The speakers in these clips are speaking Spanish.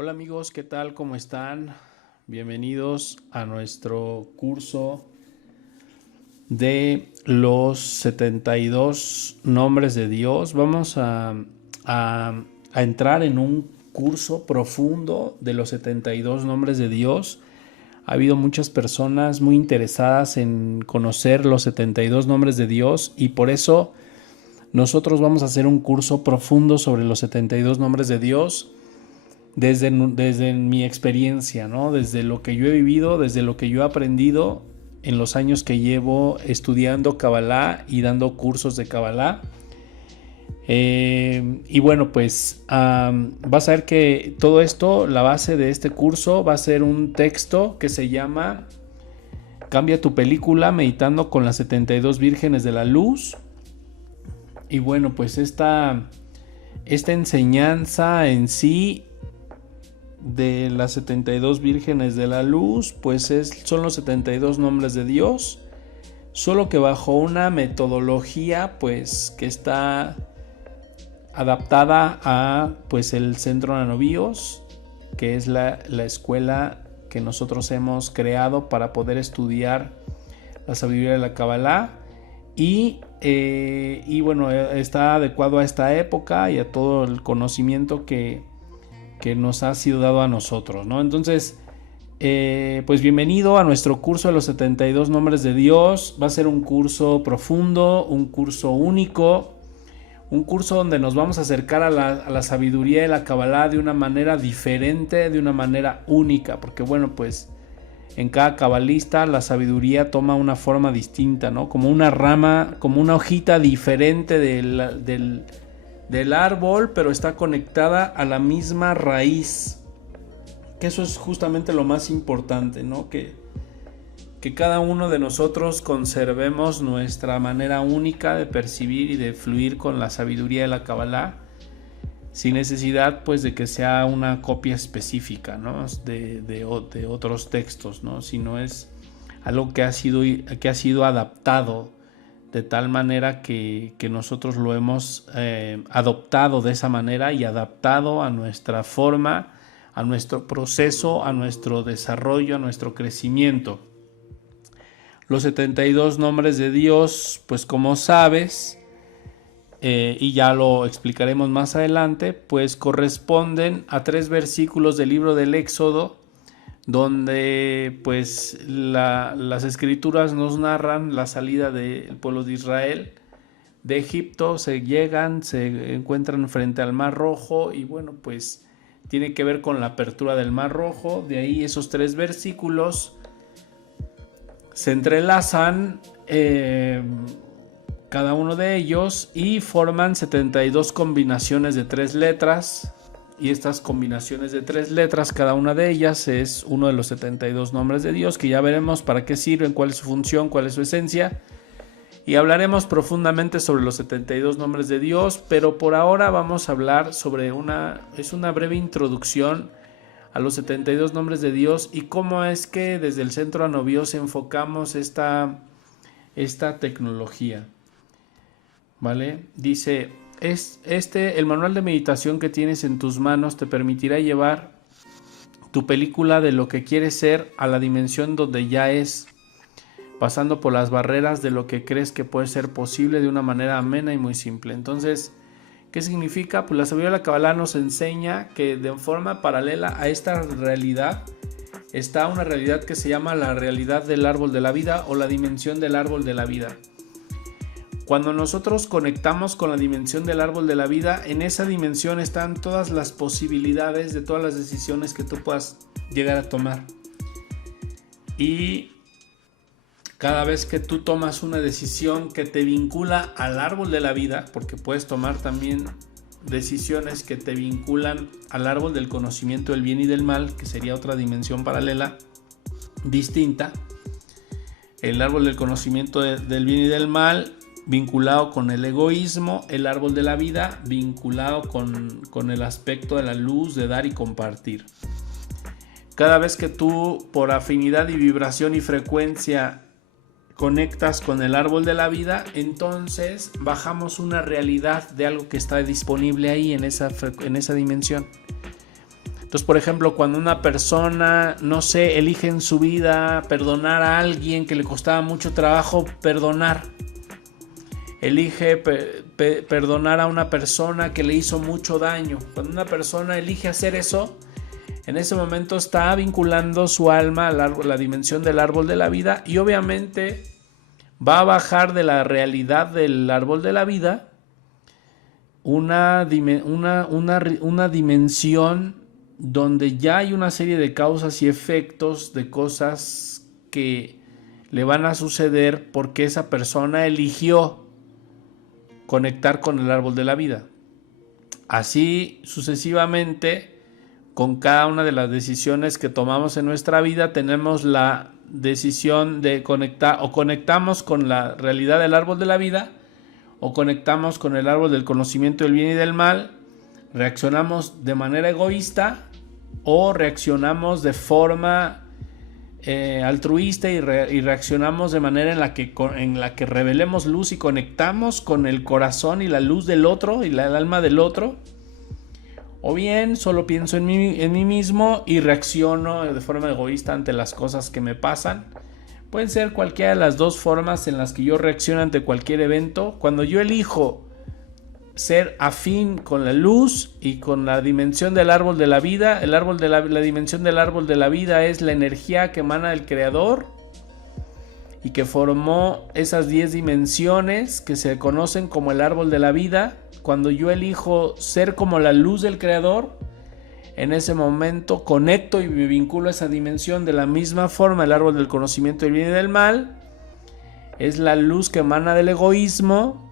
Hola amigos, ¿qué tal? ¿Cómo están? Bienvenidos a nuestro curso de los 72 nombres de Dios. Vamos a entrar en un curso profundo de los 72 nombres de Dios. Ha habido muchas personas muy interesadas en conocer los 72 nombres de Dios y por eso nosotros vamos a hacer un curso profundo sobre los 72 nombres de Dios. Desde mi experiencia, ¿no? Desde lo que yo he vivido, desde lo que yo he aprendido en los años que llevo estudiando Kabbalah y dando cursos de Kabbalah. Y bueno, pues vas a ver que todo esto, la base de este curso va a ser un texto que se llama Cambia tu película meditando con las 72 vírgenes de la luz. Y bueno, pues esta enseñanza en sí de las 72 vírgenes de la luz, pues son los 72 nombres de Dios, solo que bajo una metodología pues que está adaptada a pues el Centro Nanobios, que es la escuela que nosotros hemos creado para poder estudiar la sabiduría de la Kabbalah y bueno, está adecuado a esta época y a todo el conocimiento que nos ha sido dado a nosotros, ¿no? Entonces, pues bienvenido a nuestro curso de los 72 nombres de Dios. Va a ser un curso profundo, un curso único, un curso donde nos vamos a acercar a la sabiduría de la Kabbalah de una manera diferente, de una manera única, porque bueno, pues en cada cabalista la sabiduría toma una forma distinta, ¿no? Como una rama, como una hojita diferente del árbol, pero está conectada a la misma raíz, que eso es justamente lo más importante, ¿no? Que cada uno de nosotros conservemos nuestra manera única de percibir y de fluir con la sabiduría de la Kabbalah, sin necesidad pues de que sea una copia específica, ¿no? de otros textos, ¿no? Sino es algo que ha sido adaptado de tal manera que nosotros lo hemos adoptado de esa manera y adaptado a nuestra forma, a nuestro proceso, a nuestro desarrollo, a nuestro crecimiento. Los 72 nombres de Dios, pues como sabes, y ya lo explicaremos más adelante, pues corresponden a 3 versículos del libro del Éxodo, donde pues las escrituras nos narran la salida del pueblo de Israel de Egipto. Se encuentran frente al Mar Rojo y bueno, pues tiene que ver con la apertura del Mar Rojo. De ahí esos 3 versículos se entrelazan cada uno de ellos y forman 72 combinaciones de 3 letras. Y estas combinaciones de 3 letras, cada una de ellas es uno de los 72 nombres de Dios, que ya veremos para qué sirven, cuál es su función, cuál es su esencia. Y hablaremos profundamente sobre los 72 nombres de Dios, pero por ahora vamos a hablar sobre una breve introducción a los 72 nombres de Dios y cómo es que desde el Centro Nanobios enfocamos esta tecnología. ¿Vale? Dice: el manual de meditación que tienes en tus manos te permitirá llevar tu película de lo que quieres ser a la dimensión donde ya es, pasando por las barreras de lo que crees que puede ser posible de una manera amena y muy simple. Entonces, ¿qué significa? Pues la sabiduría de la Kabbalah nos enseña que de forma paralela a esta realidad está una realidad que se llama la realidad del árbol de la vida o la dimensión del árbol de la vida. Cuando nosotros conectamos con la dimensión del árbol de la vida, en esa dimensión están todas las posibilidades de todas las decisiones que tú puedas llegar a tomar. Y cada vez que tú tomas una decisión que te vincula al árbol de la vida, porque puedes tomar también decisiones que te vinculan al árbol del conocimiento del bien y del mal, que sería otra dimensión paralela distinta. El árbol del conocimiento del bien y del mal vinculado con el egoísmo, el árbol de la vida vinculado con el aspecto de la luz, de dar y compartir. Cada vez que tú, por afinidad y vibración y frecuencia, conectas con el árbol de la vida, entonces bajamos una realidad de algo que está disponible ahí en esa dimensión. Entonces, por ejemplo, cuando una persona, no sé, elige en su vida perdonar a alguien que le costaba mucho trabajo perdonar, elige perdonar a una persona que le hizo mucho daño. Cuando una persona elige hacer eso, en ese momento está vinculando su alma a la dimensión del árbol de la vida, y obviamente va a bajar de la realidad del árbol de la vida una dimensión donde ya hay una serie de causas y efectos de cosas que le van a suceder porque esa persona eligió conectar con el árbol de la vida. Así sucesivamente, con cada una de las decisiones que tomamos en nuestra vida, tenemos la decisión de conectar, o conectamos con la realidad del árbol de la vida, o conectamos con el árbol del conocimiento del bien y del mal, reaccionamos de manera egoísta o reaccionamos de forma altruista y reaccionamos de manera en la que revelemos luz y conectamos con el corazón y la luz del otro y el alma del otro. O bien solo pienso en mí mismo y reacciono de forma egoísta ante las cosas que me pasan. Pueden ser cualquiera de las dos formas en las que yo reacciono ante cualquier evento. Cuando yo elijo ser afín con la luz y con la dimensión del árbol de la vida, la dimensión del árbol de la vida es la energía que emana del Creador y que formó esas 10 dimensiones que se conocen como el árbol de la vida. Cuando yo elijo ser como la luz del Creador, en ese momento conecto y me vinculo a esa dimensión. De la misma forma, el árbol del conocimiento del bien y del mal es la luz que emana del egoísmo,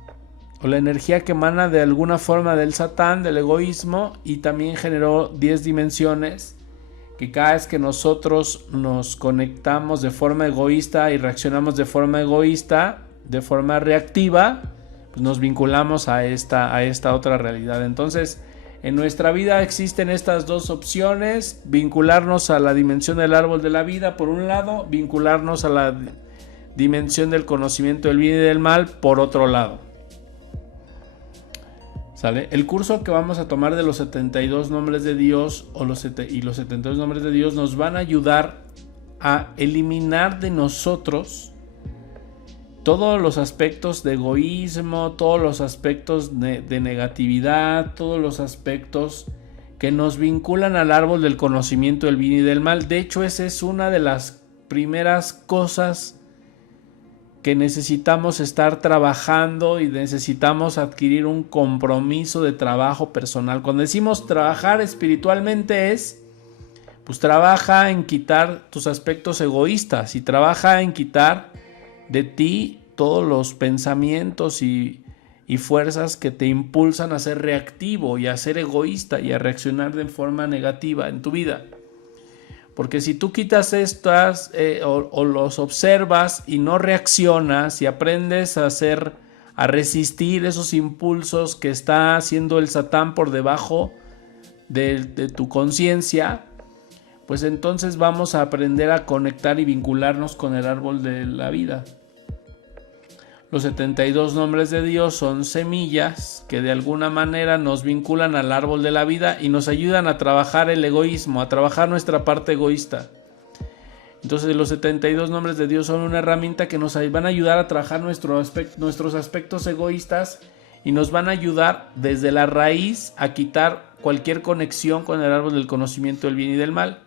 o la energía que emana de alguna forma del Satán, del egoísmo, y también generó 10 dimensiones que cada vez que nosotros nos conectamos de forma egoísta y reaccionamos de forma egoísta, de forma reactiva, pues nos vinculamos a esta otra realidad. Entonces, en nuestra vida existen estas dos opciones: vincularnos a la dimensión del árbol de la vida por un lado, vincularnos a la dimensión del conocimiento del bien y del mal por otro lado. ¿Sale? El curso que vamos a tomar de los 72 nombres de Dios y los 72 nombres de Dios nos van a ayudar a eliminar de nosotros todos los aspectos de egoísmo, todos los aspectos de negatividad, todos los aspectos que nos vinculan al árbol del conocimiento del bien y del mal. De hecho, esa es una de las primeras cosas que necesitamos estar trabajando, y necesitamos adquirir un compromiso de trabajo personal. Cuando decimos trabajar espiritualmente pues trabaja en quitar tus aspectos egoístas y trabaja en quitar de ti todos los pensamientos y fuerzas que te impulsan a ser reactivo y a ser egoísta y a reaccionar de forma negativa en tu vida. Porque si tú quitas estas o los observas y no reaccionas y aprendes a resistir esos impulsos que está haciendo el Satán por debajo de tu conciencia, pues entonces vamos a aprender a conectar y vincularnos con el árbol de la vida. Los 72 nombres de Dios son semillas que de alguna manera nos vinculan al árbol de la vida y nos ayudan a trabajar el egoísmo, a trabajar nuestra parte egoísta. Entonces los 72 nombres de Dios son una herramienta que nos van a ayudar a trabajar nuestros aspectos egoístas y nos van a ayudar desde la raíz a quitar cualquier conexión con el árbol del conocimiento del bien y del mal.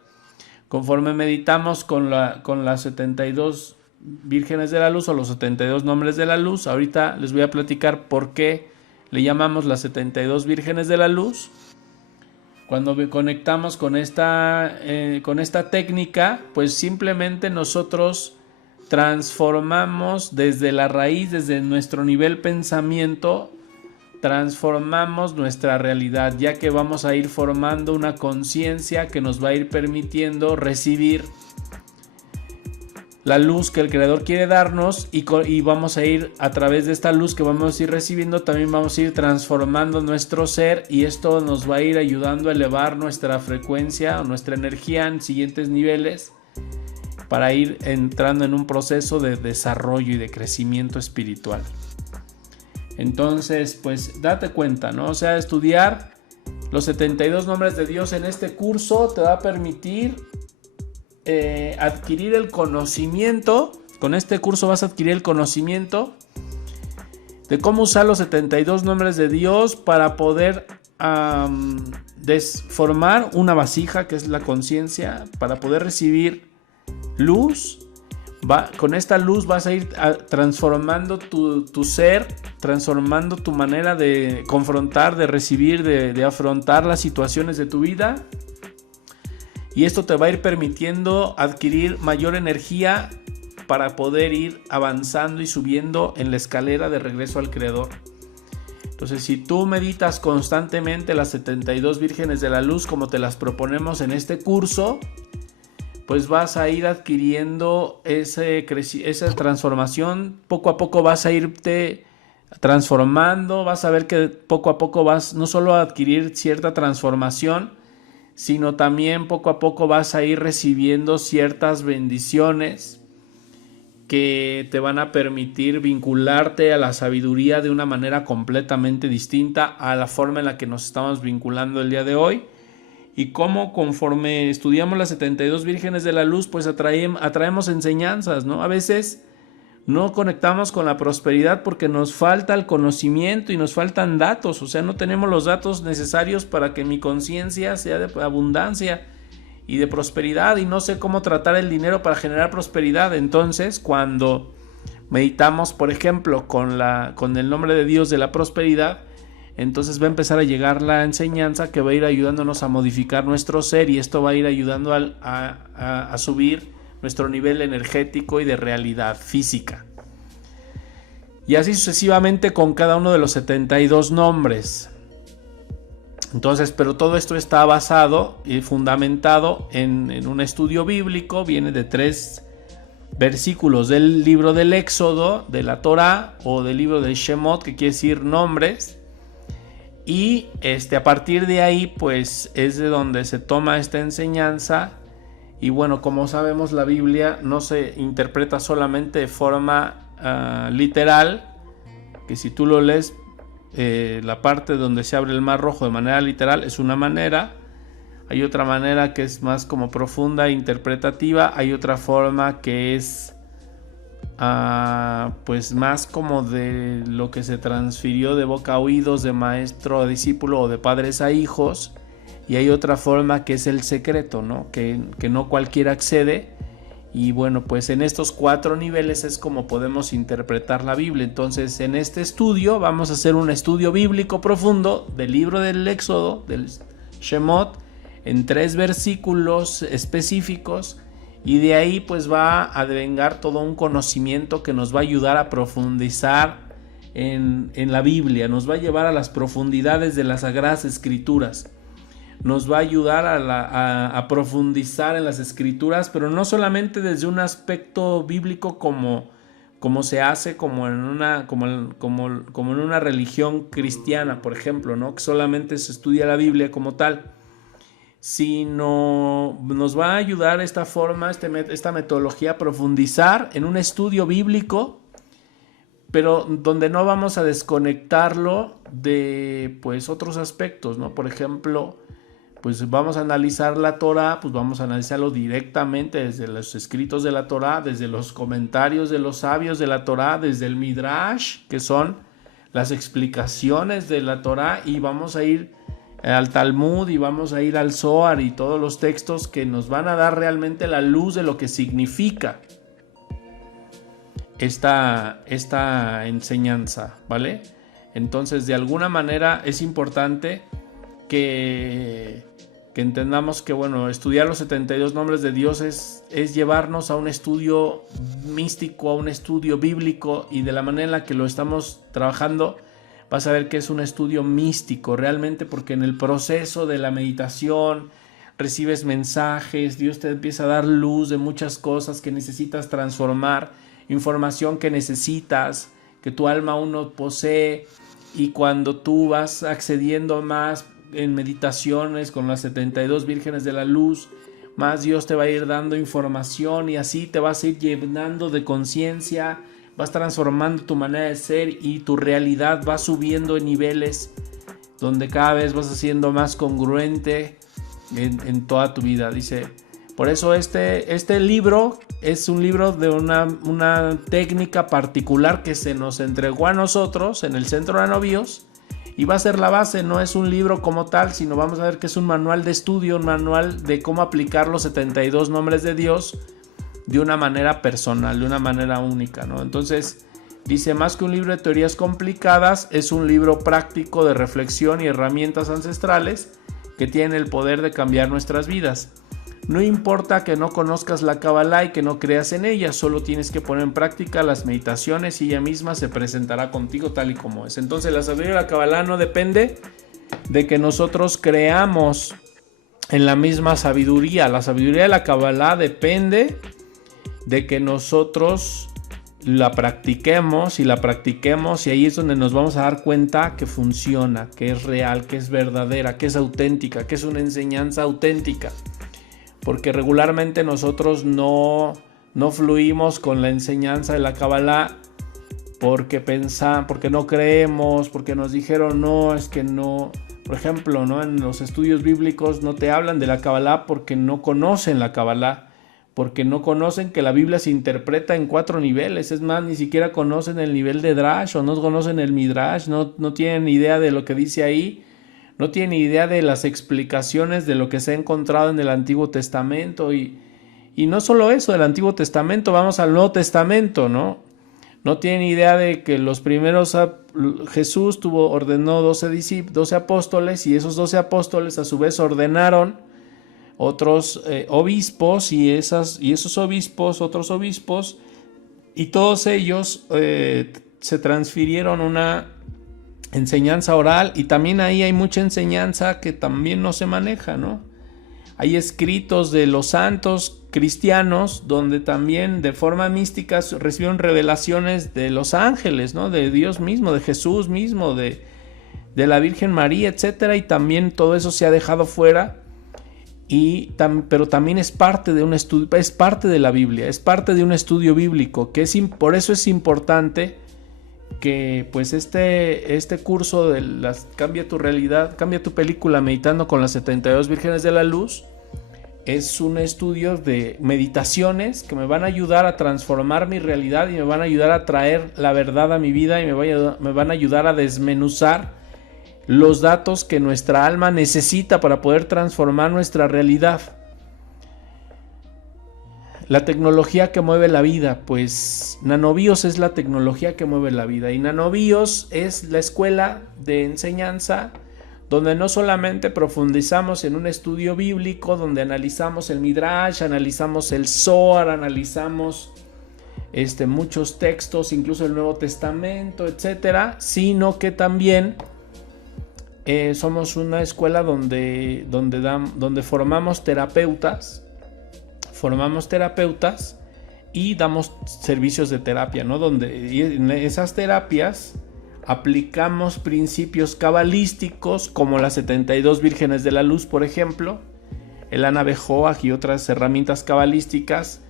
Conforme meditamos con las 72 vírgenes de la luz o los 72 nombres de la luz, ahorita les voy a platicar por qué le llamamos las 72 vírgenes de la luz. Cuando conectamos con esta técnica, pues simplemente nosotros transformamos desde la raíz, desde nuestro nivel pensamiento, transformamos nuestra realidad, ya que vamos a ir formando una conciencia que nos va a ir permitiendo recibir la luz que el Creador quiere darnos, y vamos a ir a través de esta luz que vamos a ir recibiendo, también vamos a ir transformando nuestro ser, y esto nos va a ir ayudando a elevar nuestra frecuencia o nuestra energía en siguientes niveles para ir entrando en un proceso de desarrollo y de crecimiento espiritual. Entonces, pues date cuenta, ¿no? O sea, estudiar los 72 nombres de Dios en este curso te va a permitir adquirir el conocimiento. Con este curso vas a adquirir el conocimiento de cómo usar los 72 nombres de Dios para poder formar una vasija que es la conciencia, para poder recibir luz. Con esta luz vas a ir transformando tu ser, transformando tu manera de confrontar, de recibir, de afrontar las situaciones de tu vida. Y esto te va a ir permitiendo adquirir mayor energía para poder ir avanzando y subiendo en la escalera de regreso al Creador. Entonces, si tú meditas constantemente las 72 vírgenes de la luz como te las proponemos en este curso, pues vas a ir adquiriendo esa transformación. Poco a poco vas a irte transformando, vas a ver que poco a poco vas no solo a adquirir cierta transformación, sino también poco a poco vas a ir recibiendo ciertas bendiciones que te van a permitir vincularte a la sabiduría de una manera completamente distinta a la forma en la que nos estamos vinculando el día de hoy. Y cómo conforme estudiamos las 72 vírgenes de la luz, pues atraemos enseñanzas, ¿no? A veces no conectamos con la prosperidad porque nos falta el conocimiento y nos faltan datos. O sea, no tenemos los datos necesarios para que mi conciencia sea de abundancia y de prosperidad, y no sé cómo tratar el dinero para generar prosperidad. Entonces, cuando meditamos, por ejemplo, con el nombre de Dios de la prosperidad, entonces va a empezar a llegar la enseñanza que va a ir ayudándonos a modificar nuestro ser, y esto va a ir ayudando a subir nuestro nivel energético y de realidad física. Y así sucesivamente con cada uno de los 72 nombres. Entonces, pero todo esto está basado y fundamentado en un estudio bíblico. Viene de 3 versículos del libro del Éxodo, de la Torá, o del libro de Shemot, que quiere decir nombres. Y a partir de ahí, pues es de donde se toma esta enseñanza. Y bueno, como sabemos, la Biblia no se interpreta solamente de forma literal, que si tú lo lees, la parte donde se abre el mar rojo de manera literal es una manera. Hay otra manera que es más como profunda e interpretativa. Hay otra forma que es pues más como de lo que se transfirió de boca a oídos, de maestro a discípulo o de padres a hijos. Y hay otra forma que es el secreto, ¿no? Que no cualquiera accede. Y bueno, pues en estos 4 niveles es como podemos interpretar la Biblia. Entonces, en este estudio vamos a hacer un estudio bíblico profundo del libro del Éxodo, del Shemot, en 3 versículos específicos, y de ahí pues va a devengar todo un conocimiento que nos va a ayudar a profundizar en la Biblia, nos va a llevar a las profundidades de las Sagradas Escrituras. Nos va a ayudar a profundizar en las escrituras, pero no solamente desde un aspecto bíblico como se hace como en una religión cristiana, por ejemplo, ¿no? Que solamente se estudia la Biblia como tal, sino nos va a ayudar esta forma, esta metodología a profundizar en un estudio bíblico, pero donde no vamos a desconectarlo de pues otros aspectos, ¿no? Por ejemplo, pues vamos a analizar la Torá, pues vamos a analizarlo directamente desde los escritos de la Torá, desde los comentarios de los sabios de la Torá, desde el Midrash, que son las explicaciones de la Torá, y vamos a ir al Talmud y vamos a ir al Zohar y todos los textos que nos van a dar realmente la luz de lo que significa esta enseñanza, ¿vale? Entonces, de alguna manera es importante que entendamos que, bueno, estudiar los 72 nombres de Dios es llevarnos a un estudio místico, a un estudio bíblico, y de la manera en la que lo estamos trabajando vas a ver que es un estudio místico realmente, porque en el proceso de la meditación recibes mensajes, Dios te empieza a dar luz de muchas cosas que necesitas transformar, información que necesitas, que tu alma aún no posee, y cuando tú vas accediendo más en meditaciones con las 72 vírgenes de la luz, más Dios te va a ir dando información, y así te vas a ir llenando de conciencia, vas transformando tu manera de ser, y tu realidad va subiendo en niveles donde cada vez vas haciendo más congruente en toda tu vida. Dice, por eso este libro es un libro de una técnica particular que se nos entregó a nosotros en el Centro de Novíos, y va a ser la base. No es un libro como tal, sino vamos a ver que es un manual de estudio, un manual de cómo aplicar los 72 nombres de Dios de una manera personal, de una manera única, ¿no? Entonces, dice, más que un libro de teorías complicadas, es un libro práctico de reflexión y herramientas ancestrales que tienen el poder de cambiar nuestras vidas. No importa que no conozcas la Kabbalah y que no creas en ella, solo tienes que poner en práctica las meditaciones y ella misma se presentará contigo tal y como es. Entonces, la sabiduría de la Kabbalah no depende de que nosotros creamos en la misma sabiduría. La sabiduría de la Kabbalah depende de que nosotros la practiquemos y ahí es donde nos vamos a dar cuenta que funciona, que es real, que es verdadera, que es auténtica, que es una enseñanza auténtica. Porque regularmente nosotros no fluimos con la enseñanza de la Kabbalah porque no creemos, porque nos dijeron no, es que no. Por ejemplo, ¿no? En los estudios bíblicos no te hablan de la Kabbalah porque no conocen la Kabbalah, porque no conocen que la Biblia se interpreta en 4 niveles. Es más, ni siquiera conocen el nivel de Drash o no conocen el Midrash, no tienen idea de lo que dice ahí. No tienen idea de las explicaciones de lo que se ha encontrado en el Antiguo Testamento. Y no solo eso, del Antiguo Testamento, vamos al Nuevo Testamento, ¿no? No tienen idea de que los primeros, Jesús ordenó 12 apóstoles, y esos 12 apóstoles a su vez ordenaron otros obispos, y esos obispos, otros obispos, y todos ellos se transfirieron una enseñanza oral, y también ahí hay mucha enseñanza que también no se maneja, ¿no? Hay escritos de los santos cristianos donde también de forma mística recibieron revelaciones de los ángeles, ¿no? De Dios mismo, de Jesús mismo, de la Virgen María, etcétera, y también todo eso se ha dejado fuera, pero también es parte de un estudio, es parte de la Biblia, es parte de un estudio bíblico, por eso es importante que pues este curso de Cambia tu realidad, cambia tu película meditando con las 72 vírgenes de la luz, es un estudio de meditaciones que me van a ayudar a transformar mi realidad y me van a ayudar a traer la verdad a mi vida, y me van a ayudar a desmenuzar los datos que nuestra alma necesita para poder transformar nuestra realidad. La tecnología que mueve la vida, pues Nanobios es la tecnología que mueve la vida, y Nanobios es la escuela de enseñanza donde no solamente profundizamos en un estudio bíblico, donde analizamos el Midrash, analizamos el Zohar, analizamos muchos textos, incluso el Nuevo Testamento, etcétera, sino que también somos una escuela donde formamos terapeutas y damos servicios de terapia, ¿no? Donde en esas terapias aplicamos principios cabalísticos como las 72 vírgenes de la luz, por ejemplo, el Anabejoach y otras herramientas cabalísticas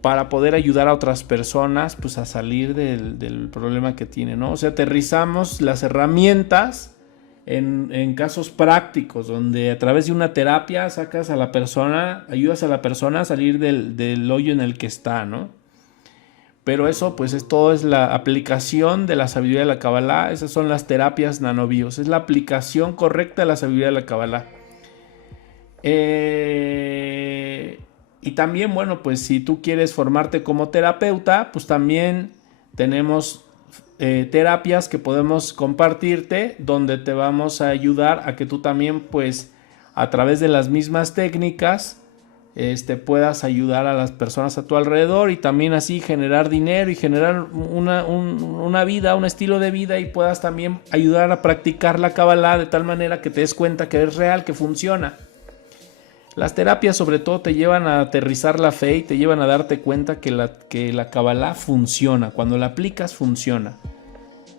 para poder ayudar a otras personas pues a salir del problema que tienen, ¿no? O sea, aterrizamos las herramientas en casos prácticos, donde a través de una terapia ayudas a la persona a salir del hoyo en el que está, ¿no? Pero eso pues todo es la aplicación de la sabiduría de la Kabbalah. Esas son las terapias Nanobios, es la aplicación correcta de la sabiduría de la Kabbalah. Y también, bueno, pues si tú quieres formarte como terapeuta, pues también tenemos terapias que podemos compartirte, donde te vamos a ayudar a que tú también pues a través de las mismas técnicas puedas ayudar a las personas a tu alrededor, y también así generar dinero y generar una vida, un estilo de vida, y puedas también ayudar a practicar la Kabbalah de tal manera que te des cuenta que es real, que funciona. Las terapias sobre todo te llevan a aterrizar la fe y te llevan a darte cuenta que la Kabbalah funciona, cuando la aplicas funciona.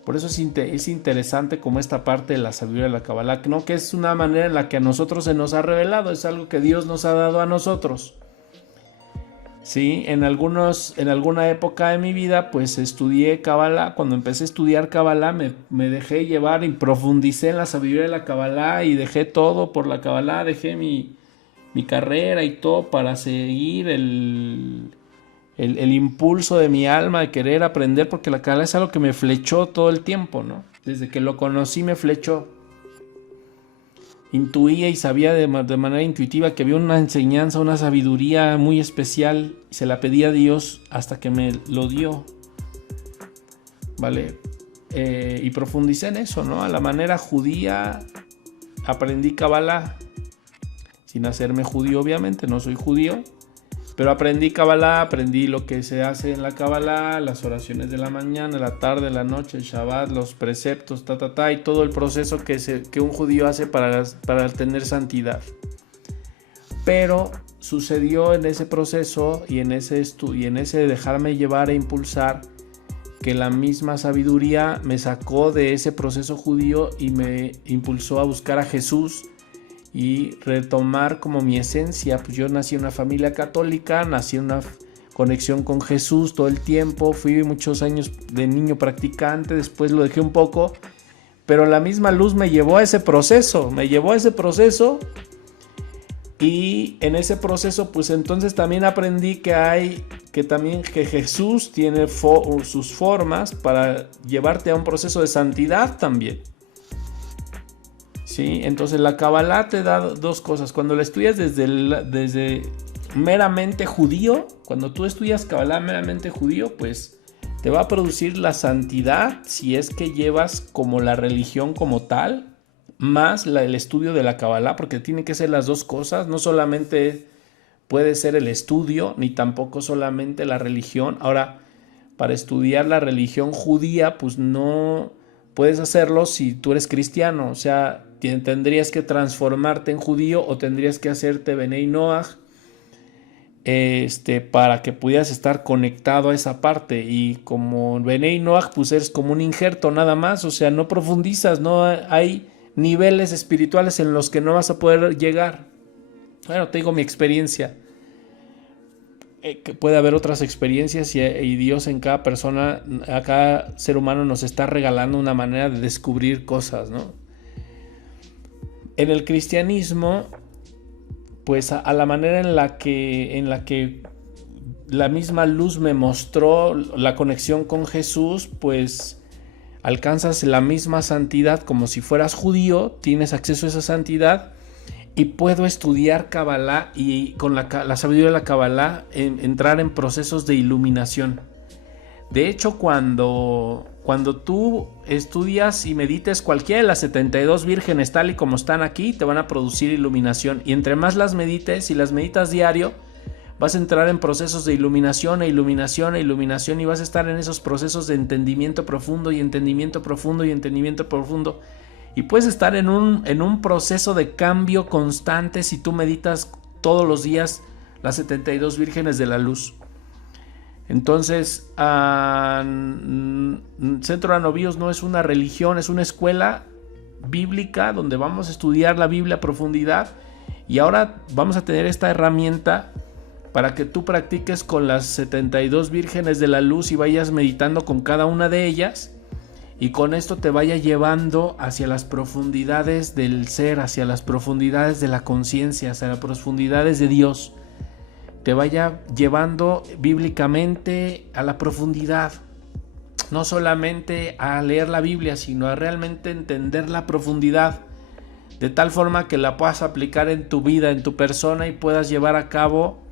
Por eso es interesante como esta parte de la sabiduría de la Kabbalah, ¿no? Que es una manera en la que a nosotros se nos ha revelado, es algo que Dios nos ha dado a nosotros. Sí, en alguna época de mi vida, pues estudié Kabbalah. Cuando empecé a estudiar Kabbalah, me dejé llevar y profundicé en la sabiduría de la Kabbalah y dejé todo por la Kabbalah, dejé mi carrera y todo para seguir el impulso de mi alma de querer aprender, porque la Kabbalah es algo que me flechó todo el tiempo, ¿no? Desde que lo conocí me flechó. Intuía y sabía de manera intuitiva que había una enseñanza, una sabiduría muy especial, y se la pedí a Dios hasta que me lo dio, ¿vale? Y profundicé en eso, ¿no? A la manera judía aprendí Kabbalah, sin hacerme judío obviamente, no soy judío, pero aprendí Kabbalah, aprendí lo que se hace en la Kabbalah, las oraciones de la mañana, la tarde, la noche, el Shabbat, los preceptos, y todo el proceso que un judío hace para tener santidad. Pero sucedió en ese proceso y en ese dejarme llevar e impulsar, que la misma sabiduría me sacó de ese proceso judío y me impulsó a buscar a Jesús y retomar como mi esencia. Pues yo nací en una familia católica, nací en una conexión con Jesús todo el tiempo, fui muchos años de niño practicante, después lo dejé un poco, pero la misma luz me llevó a ese proceso, y en ese proceso pues entonces también aprendí que Jesús tiene sus formas para llevarte a un proceso de santidad también. ¿Sí? Entonces la Kabbalah te da dos cosas. Cuando la estudias desde meramente judío, cuando tú estudias Kabbalah meramente judío, pues te va a producir la santidad si es que llevas como la religión como tal, más el estudio de la Kabbalah, porque tienen que ser las dos cosas. No solamente puede ser el estudio, ni tampoco solamente la religión. Ahora, para estudiar la religión judía, pues no puedes hacerlo si tú eres cristiano, o sea, tendrías que transformarte en judío o tendrías que hacerte Benei Noach, para que pudieras estar conectado a esa parte. Y como Benei Noach, pues eres como un injerto nada más, o sea, no profundizas, no hay niveles espirituales en los que no vas a poder llegar. Bueno, te digo mi experiencia. Que puede haber otras experiencias y Dios en cada persona, a cada ser humano nos está regalando una manera de descubrir cosas, ¿no? En el cristianismo, pues a la manera en la que la misma luz me mostró la conexión con Jesús, pues alcanzas la misma santidad como si fueras judío, tienes acceso a esa santidad. Y puedo estudiar Kabbalah y con la sabiduría de la Kabbalah entrar en procesos de iluminación. De hecho, cuando tú estudias y medites cualquiera de las 72 vírgenes tal y como están aquí, te van a producir iluminación. Y entre más las medites, si las meditas diario, vas a entrar en procesos de iluminación e iluminación e iluminación, y vas a estar en esos procesos de entendimiento profundo y entendimiento profundo y entendimiento profundo. Y puedes estar en un proceso de cambio constante si tú meditas todos los días las 72 vírgenes de la luz. Entonces, Centro de Novíos no es una religión, es una escuela bíblica donde vamos a estudiar la Biblia a profundidad. Y ahora vamos a tener esta herramienta para que tú practiques con las 72 vírgenes de la luz y vayas meditando con cada una de ellas. Y con esto te vaya llevando hacia las profundidades del ser, hacia las profundidades de la conciencia, hacia las profundidades de Dios. Te vaya llevando bíblicamente a la profundidad. No solamente a leer la Biblia, sino a realmente entender la profundidad. De tal forma que la puedas aplicar en tu vida, en tu persona, y puedas llevar a cabo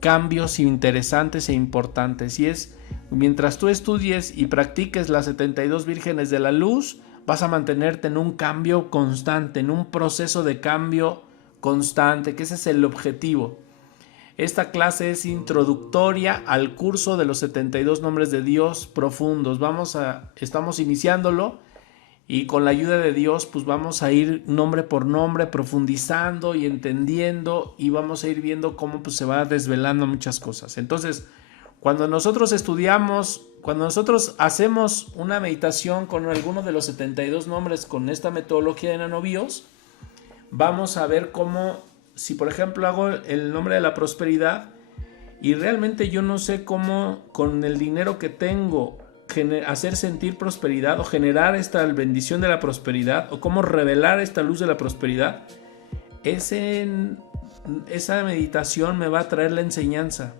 cambios interesantes e importantes. Y es mientras tú estudies y practiques las 72 vírgenes de la luz, vas a mantenerte en un cambio constante, en un proceso de cambio constante, que ese es el objetivo. Esta clase es introductoria al curso de los 72 nombres de Dios profundos. Estamos iniciándolo, y con la ayuda de Dios pues vamos a ir nombre por nombre profundizando y entendiendo, y vamos a ir viendo cómo pues se va desvelando muchas cosas. Entonces, cuando nosotros hacemos una meditación con alguno de los 72 nombres con esta metodología de Nanobios, vamos a ver cómo, si por ejemplo hago el nombre de la prosperidad y realmente yo no sé cómo con el dinero que tengo hacer sentir prosperidad o generar esta bendición de la prosperidad o cómo revelar esta luz de la prosperidad. Esa meditación me va a traer la enseñanza,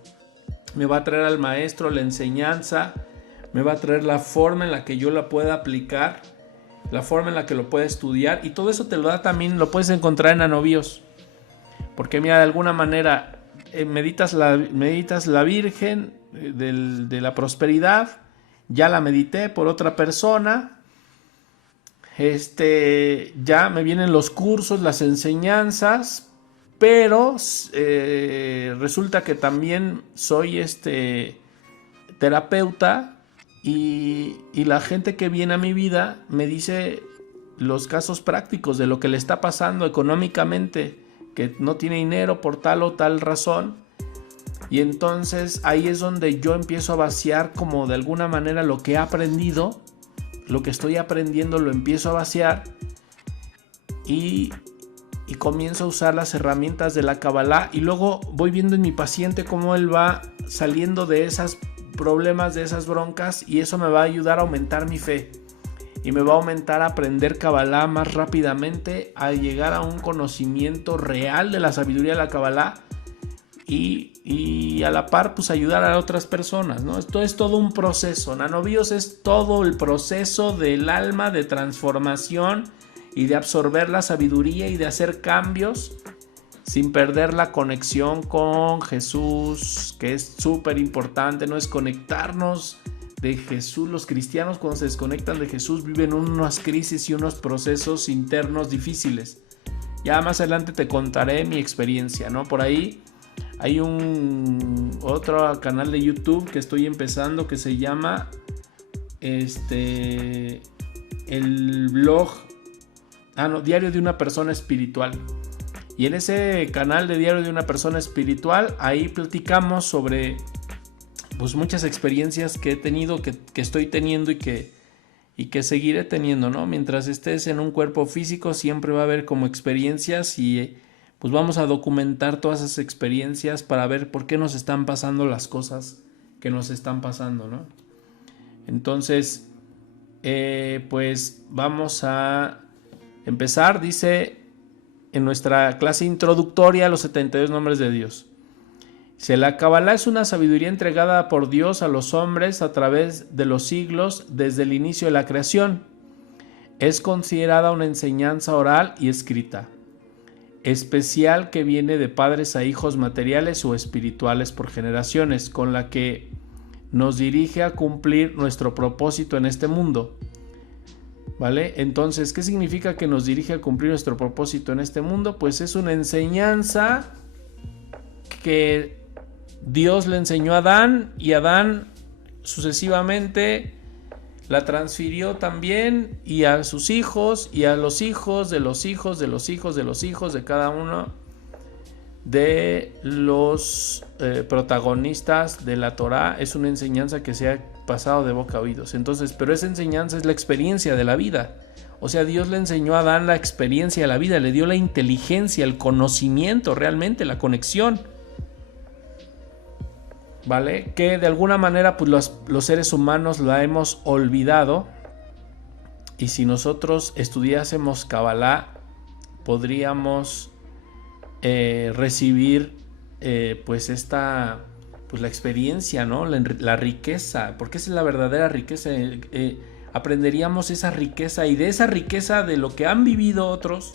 me va a traer al maestro la enseñanza, me va a traer la forma en la que yo la pueda aplicar, la forma en la que lo pueda estudiar, y todo eso te lo da también, lo puedes encontrar en Anovíos, porque mira, de alguna manera meditas la Virgen de la prosperidad, ya la medité por otra persona, ya me vienen los cursos, las enseñanzas, pero resulta que también soy terapeuta, y la gente que viene a mi vida me dice los casos prácticos de lo que le está pasando económicamente, que no tiene dinero por tal o tal razón, y entonces ahí es donde yo empiezo a vaciar como de alguna manera lo que he aprendido, lo que estoy aprendiendo lo empiezo a vaciar, y comienzo a usar las herramientas de la Kabbalah, y luego voy viendo en mi paciente cómo él va saliendo de esos problemas, de esas broncas, y eso me va a ayudar a aumentar mi fe y me va a aumentar a aprender Kabbalah más rápidamente, a llegar a un conocimiento real de la sabiduría de la Kabbalah, y a la par pues ayudar a otras personas, ¿no? Esto es todo un proceso. Nanovíos es todo el proceso del alma de transformación y de absorber la sabiduría y de hacer cambios sin perder la conexión con Jesús, que es súper importante, ¿no? Es conectarnos de Jesús. Los cristianos, cuando se desconectan de Jesús, viven unas crisis y unos procesos internos difíciles. Ya más adelante te contaré mi experiencia, ¿no? Por ahí hay otro canal de YouTube que estoy empezando que se llama el blog Diario de una persona espiritual. Y en ese canal de Diario de una persona espiritual, ahí platicamos sobre pues muchas experiencias que he tenido, que estoy teniendo y que seguiré teniendo, ¿no? Mientras estés en un cuerpo físico siempre va a haber como experiencias, y pues vamos a documentar todas esas experiencias para ver por qué nos están pasando las cosas que nos están pasando, ¿no? Entonces, pues vamos a empezar. Dice en nuestra clase introductoria a los 72 nombres de Dios. Dice, la Kabbalah es una sabiduría entregada por Dios a los hombres a través de los siglos desde el inicio de la creación. Es considerada una enseñanza oral y escrita, especial que viene de padres a hijos materiales o espirituales por generaciones, con la que nos dirige a cumplir nuestro propósito en este mundo. ¿Vale? Entonces, ¿qué significa que nos dirige a cumplir nuestro propósito en este mundo? Pues es una enseñanza que Dios le enseñó a Adán, y Adán sucesivamente la transfirió también, y a sus hijos, y a los hijos de los hijos de los hijos de los hijos de cada uno de los protagonistas de la Torá. Es una enseñanza que se ha pasado de boca a oídos. Entonces, pero esa enseñanza es la experiencia de la vida. O sea, Dios le enseñó a Adán la experiencia de la vida, le dio la inteligencia, el conocimiento, realmente la conexión, ¿vale? Que de alguna manera pues los seres humanos la hemos olvidado, y si nosotros estudiásemos Kabbalah podríamos recibir pues la experiencia, ¿no? La riqueza, porque esa es la verdadera riqueza. Aprenderíamos esa riqueza, y de esa riqueza de lo que han vivido otros,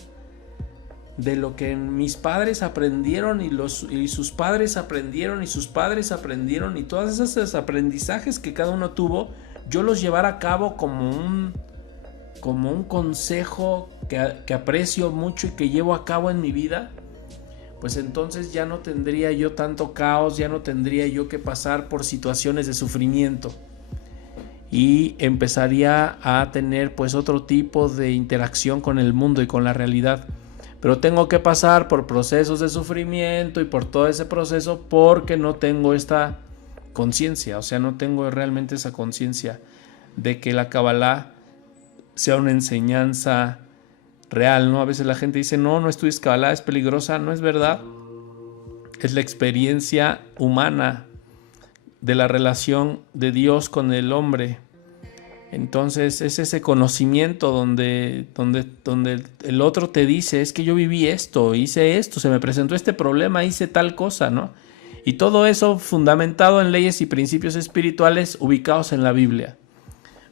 de lo que mis padres aprendieron, y sus padres aprendieron, y sus padres aprendieron, y todos esos aprendizajes que cada uno tuvo, yo los llevara a cabo como un consejo que aprecio mucho y que llevo a cabo en mi vida, pues entonces ya no tendría yo tanto caos, ya no tendría yo que pasar por situaciones de sufrimiento, y empezaría a tener pues otro tipo de interacción con el mundo y con la realidad. Pero tengo que pasar por procesos de sufrimiento y por todo ese proceso porque no tengo esta conciencia, o sea, no tengo realmente esa conciencia de que la Kabbalah sea una enseñanza real, ¿no? A veces la gente dice, no estudies Kabbalah, es peligrosa. No es verdad. es la experiencia humana de la relación de Dios con el hombre. Entonces es ese conocimiento donde el otro te dice, es que yo viví esto, hice esto, se me presentó este problema, hice tal cosa, ¿no? Y todo eso fundamentado en leyes y principios espirituales ubicados en la Biblia,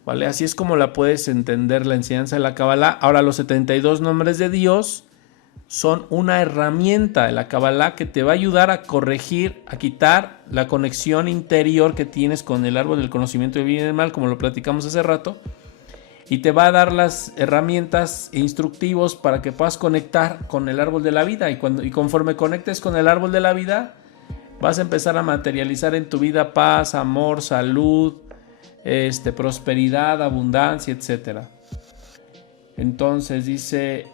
¿vale? Así es como la puedes entender la enseñanza de la Kabbalah. Ahora, los 72 nombres de Dios son una herramienta de la Kabbalah que te va a ayudar a corregir, a quitar la conexión interior que tienes con el árbol del conocimiento del bien y del mal, como lo platicamos hace rato, y te va a dar las herramientas e instructivos para que puedas conectar con el árbol de la vida, y conforme conectes con el árbol de la vida, vas a empezar a materializar en tu vida paz, amor, salud, prosperidad, abundancia, etcétera. Entonces dice,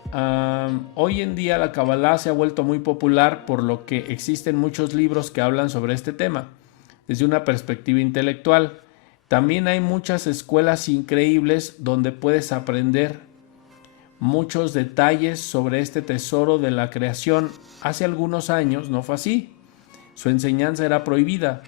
hoy en día la Kabbalah se ha vuelto muy popular, por lo que existen muchos libros que hablan sobre este tema, desde una perspectiva intelectual. También hay muchas escuelas increíbles donde puedes aprender muchos detalles sobre este tesoro de la creación. Hace algunos años no fue así. Su enseñanza era prohibida,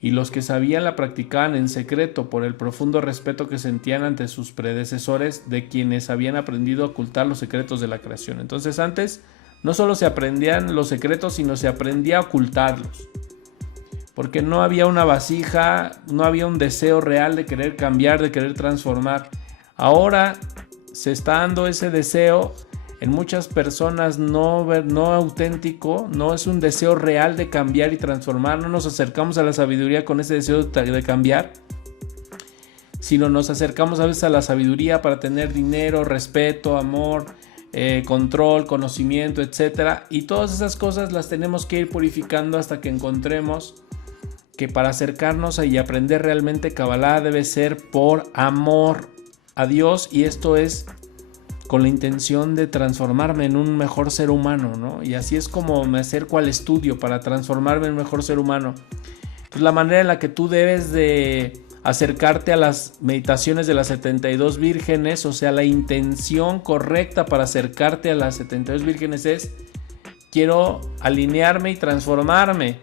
y los que sabían la practicaban en secreto por el profundo respeto que sentían ante sus predecesores, de quienes habían aprendido a ocultar los secretos de la creación. Entonces antes no solo se aprendían los secretos, sino se aprendía a ocultarlos, porque no había una vasija, no había un deseo real de querer cambiar, de querer transformar. Ahora se está dando ese deseo en muchas personas, no auténtico, no es un deseo real de cambiar y transformar. No nos acercamos a la sabiduría con ese deseo de cambiar, sino nos acercamos a veces a la sabiduría para tener dinero, respeto, amor, control, conocimiento, etc. Y todas esas cosas las tenemos que ir purificando hasta que encontremos que para acercarnos y aprender realmente Kabbalah debe ser por amor a Dios, y esto es con la intención de transformarme en un mejor ser humano, ¿no? Y así es como me acerco al estudio, para transformarme en un mejor ser humano. Pues la manera en la que tú debes de acercarte a las meditaciones de las 72 vírgenes, o sea, la intención correcta para acercarte a las 72 vírgenes es: quiero alinearme y transformarme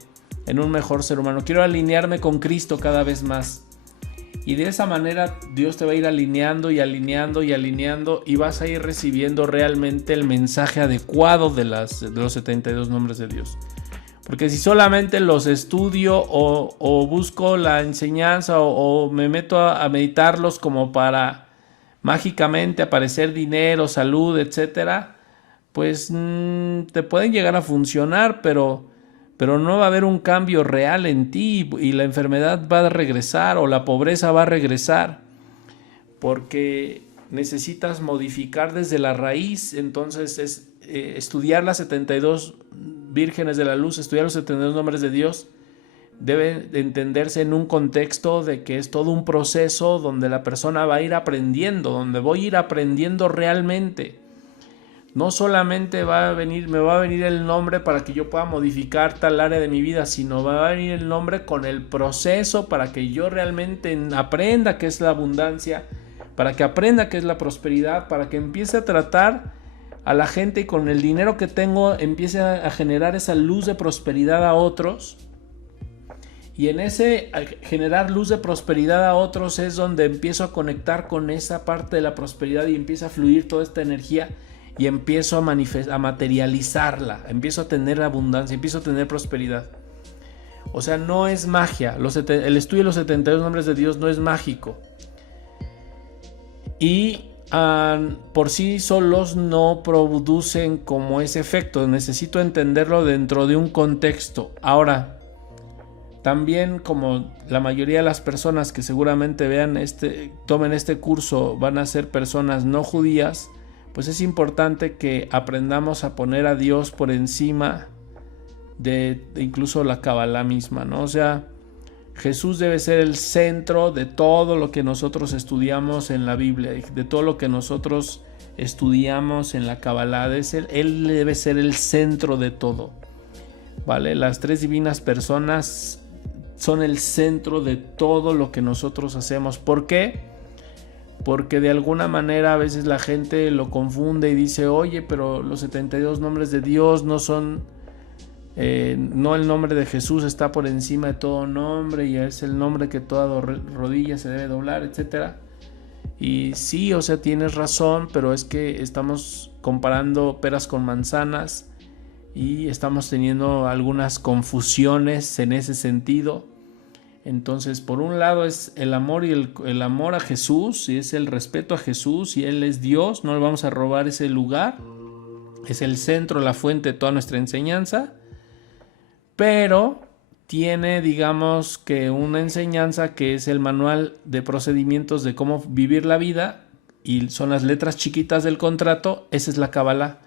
en un mejor ser humano, quiero alinearme con Cristo cada vez más. Y de esa manera Dios te va a ir alineando y alineando y alineando, y vas a ir recibiendo realmente el mensaje adecuado de los 72 nombres de Dios. Porque si solamente los estudio o busco la enseñanza o me meto a meditarlos como para mágicamente aparecer dinero, salud, etcétera, pues te pueden llegar a funcionar, pero no va a haber un cambio real en ti, y la enfermedad va a regresar o la pobreza va a regresar, porque necesitas modificar desde la raíz. Entonces es estudiar las 72 vírgenes de la luz, estudiar los 72 nombres de Dios, debe entenderse en un contexto de que es todo un proceso donde la persona va a ir aprendiendo, donde voy a ir aprendiendo realmente. No solamente me va a venir el nombre para que yo pueda modificar tal área de mi vida, sino va a venir el nombre con el proceso para que yo realmente aprenda qué es la abundancia, para que aprenda qué es la prosperidad, para que empiece a tratar a la gente y con el dinero que tengo empiece a generar esa luz de prosperidad a otros. Y en ese generar luz de prosperidad a otros es donde empiezo a conectar con esa parte de la prosperidad y empieza a fluir toda esta energía. Y empiezo a materializarla, empiezo a tener abundancia, empiezo a tener prosperidad. O sea, no es magia. El estudio de los 72 nombres de Dios no es mágico. Y por sí solos no producen como ese efecto. Necesito entenderlo dentro de un contexto. Ahora, también como la mayoría de las personas que seguramente tomen este curso van a ser personas no judías, pues es importante que aprendamos a poner a Dios por encima de incluso la Kabbalah misma, ¿no? O sea, Jesús debe ser el centro de todo lo que nosotros estudiamos en la Biblia, de todo lo que nosotros estudiamos en la Kabbalah. Él debe ser el centro de todo, ¿vale? Las tres divinas personas son el centro de todo lo que nosotros hacemos. ¿Por qué? Porque de alguna manera a veces la gente lo confunde y dice: oye, pero los 72 nombres de Dios no son no, el nombre de Jesús está por encima de todo nombre y es el nombre que toda rodilla se debe doblar, etc. Y sí, o sea, tienes razón, pero es que estamos comparando peras con manzanas y estamos teniendo algunas confusiones en ese sentido. Entonces, por un lado es el amor y el amor a Jesús, y es el respeto a Jesús, y Él es Dios, no le vamos a robar ese lugar, es el centro, la fuente de toda nuestra enseñanza, pero tiene, digamos, que una enseñanza que es el manual de procedimientos de cómo vivir la vida, y son las letras chiquitas del contrato. Esa es la Kabbalah.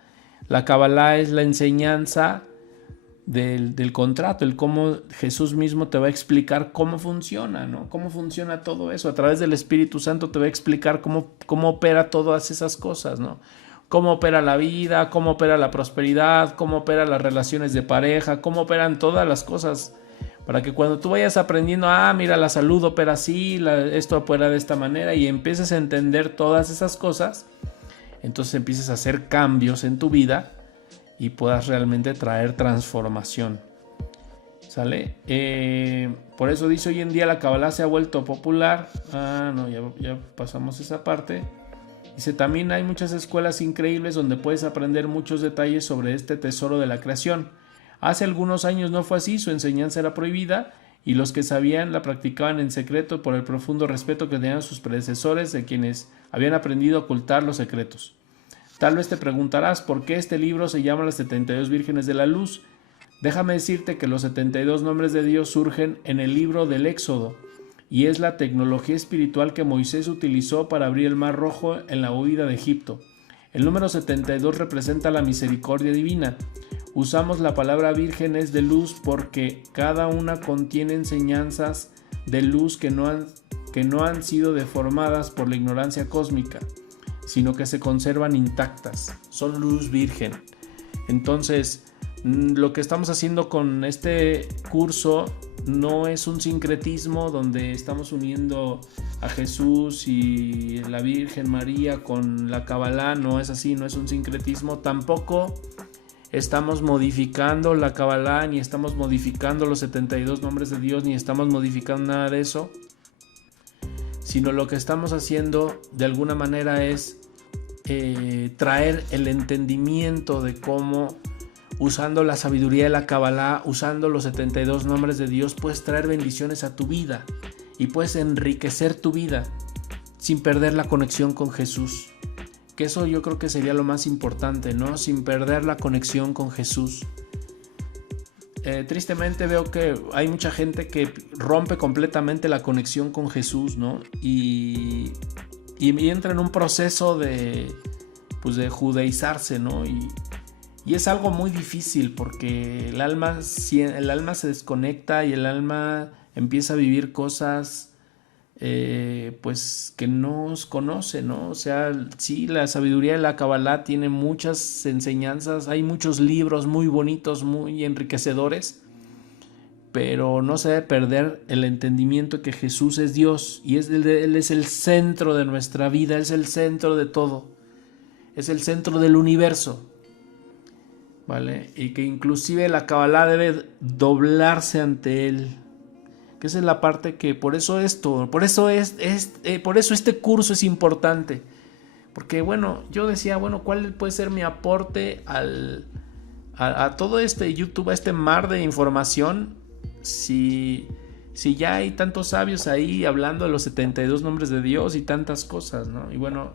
La Kabbalah es la enseñanza del contrato, el cómo Jesús mismo te va a explicar cómo funciona, ¿no? Cómo funciona todo eso. A través del Espíritu Santo te va a explicar cómo opera todas esas cosas, ¿no? Cómo opera la vida, cómo opera la prosperidad, cómo operan las relaciones de pareja, cómo operan todas las cosas, para que cuando tú vayas aprendiendo, mira, la salud opera así, esto opera de esta manera, y empieces a entender todas esas cosas, entonces empieces a hacer cambios en tu vida y puedas realmente traer transformación. ¿Sale? Por eso dice, hoy en día la Kabbalah se ha vuelto popular. Ya pasamos esa parte. Dice, también hay muchas escuelas increíbles donde puedes aprender muchos detalles sobre este tesoro de la creación. Hace algunos años no fue así, su enseñanza era prohibida y los que sabían la practicaban en secreto por el profundo respeto que tenían sus predecesores, de quienes habían aprendido a ocultar los secretos. Tal vez te preguntarás por qué este libro se llama Las 72 Vírgenes de la Luz. Déjame decirte que los 72 nombres de Dios surgen en el libro del Éxodo, y es la tecnología espiritual que Moisés utilizó para abrir el Mar Rojo en la huida de Egipto. El número 72 representa la misericordia divina. Usamos la palabra vírgenes de luz porque cada una contiene enseñanzas de luz que no han sido deformadas por la ignorancia cósmica, sino que se conservan intactas. Son luz virgen. Entonces, lo que estamos haciendo con este curso no es un sincretismo donde estamos uniendo a Jesús y la Virgen María con la Kabbalah. No es así, no es un sincretismo. Tampoco estamos modificando la Kabbalah, ni estamos modificando los 72 nombres de Dios, ni estamos modificando nada de eso, sino lo que estamos haciendo de alguna manera es traer el entendimiento de cómo, usando la sabiduría de la Kabbalah, usando los 72 nombres de Dios, puedes traer bendiciones a tu vida y puedes enriquecer tu vida sin perder la conexión con Jesús. Que eso yo creo que sería lo más importante, ¿no? Sin perder la conexión con Jesús. Tristemente veo que hay mucha gente que rompe completamente la conexión con Jesús, ¿no? Y entra en un proceso de judaizarse, ¿no? Y es algo muy difícil porque el alma se desconecta y el alma empieza a vivir cosas que no conoce, ¿no? O sea, sí, la sabiduría de la Kabbalah tiene muchas enseñanzas, hay muchos libros muy bonitos, muy enriquecedores, pero no se debe perder el entendimiento de que Jesús es Dios y Él es el centro de nuestra vida, es el centro de todo, es el centro del universo, ¿vale? Y que inclusive la Kabbalah debe doblarse ante Él. Que esa es la parte que por eso este curso es importante. Porque bueno, yo decía, ¿cuál puede ser mi aporte a todo este YouTube, a este mar de información? Si ya hay tantos sabios ahí hablando de los 72 nombres de Dios y tantas cosas, ¿no? Y bueno,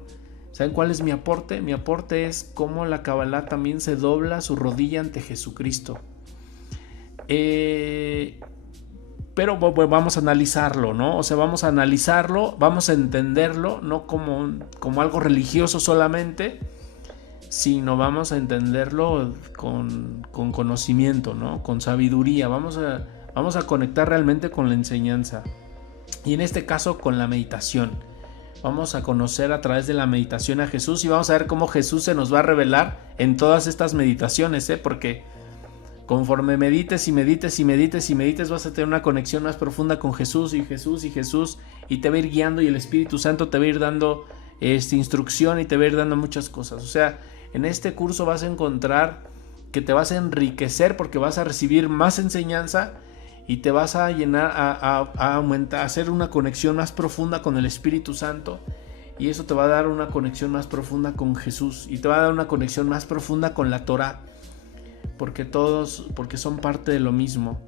¿saben cuál es mi aporte? Mi aporte es cómo la Kabbalah también se dobla su rodilla ante Jesucristo. Pero vamos a analizarlo, ¿no? O sea, vamos a analizarlo, vamos a entenderlo, no como algo religioso solamente, sino vamos a entenderlo con conocimiento, ¿no? Con sabiduría. Vamos a conectar realmente con la enseñanza. Y en este caso con la meditación. Vamos a conocer a través de la meditación a Jesús y vamos a ver cómo Jesús se nos va a revelar en todas estas meditaciones, porque conforme medites y medites y medites y medites, vas a tener una conexión más profunda con Jesús y Jesús y Jesús, y te va a ir guiando, y el Espíritu Santo te va a ir dando instrucción y te va a ir dando muchas cosas. O sea, en este curso vas a encontrar que te vas a enriquecer porque vas a recibir más enseñanza y te vas a llenar, a aumentar, a hacer una conexión más profunda con el Espíritu Santo, y eso te va a dar una conexión más profunda con Jesús y te va a dar una conexión más profunda con la Torá, porque son parte de lo mismo.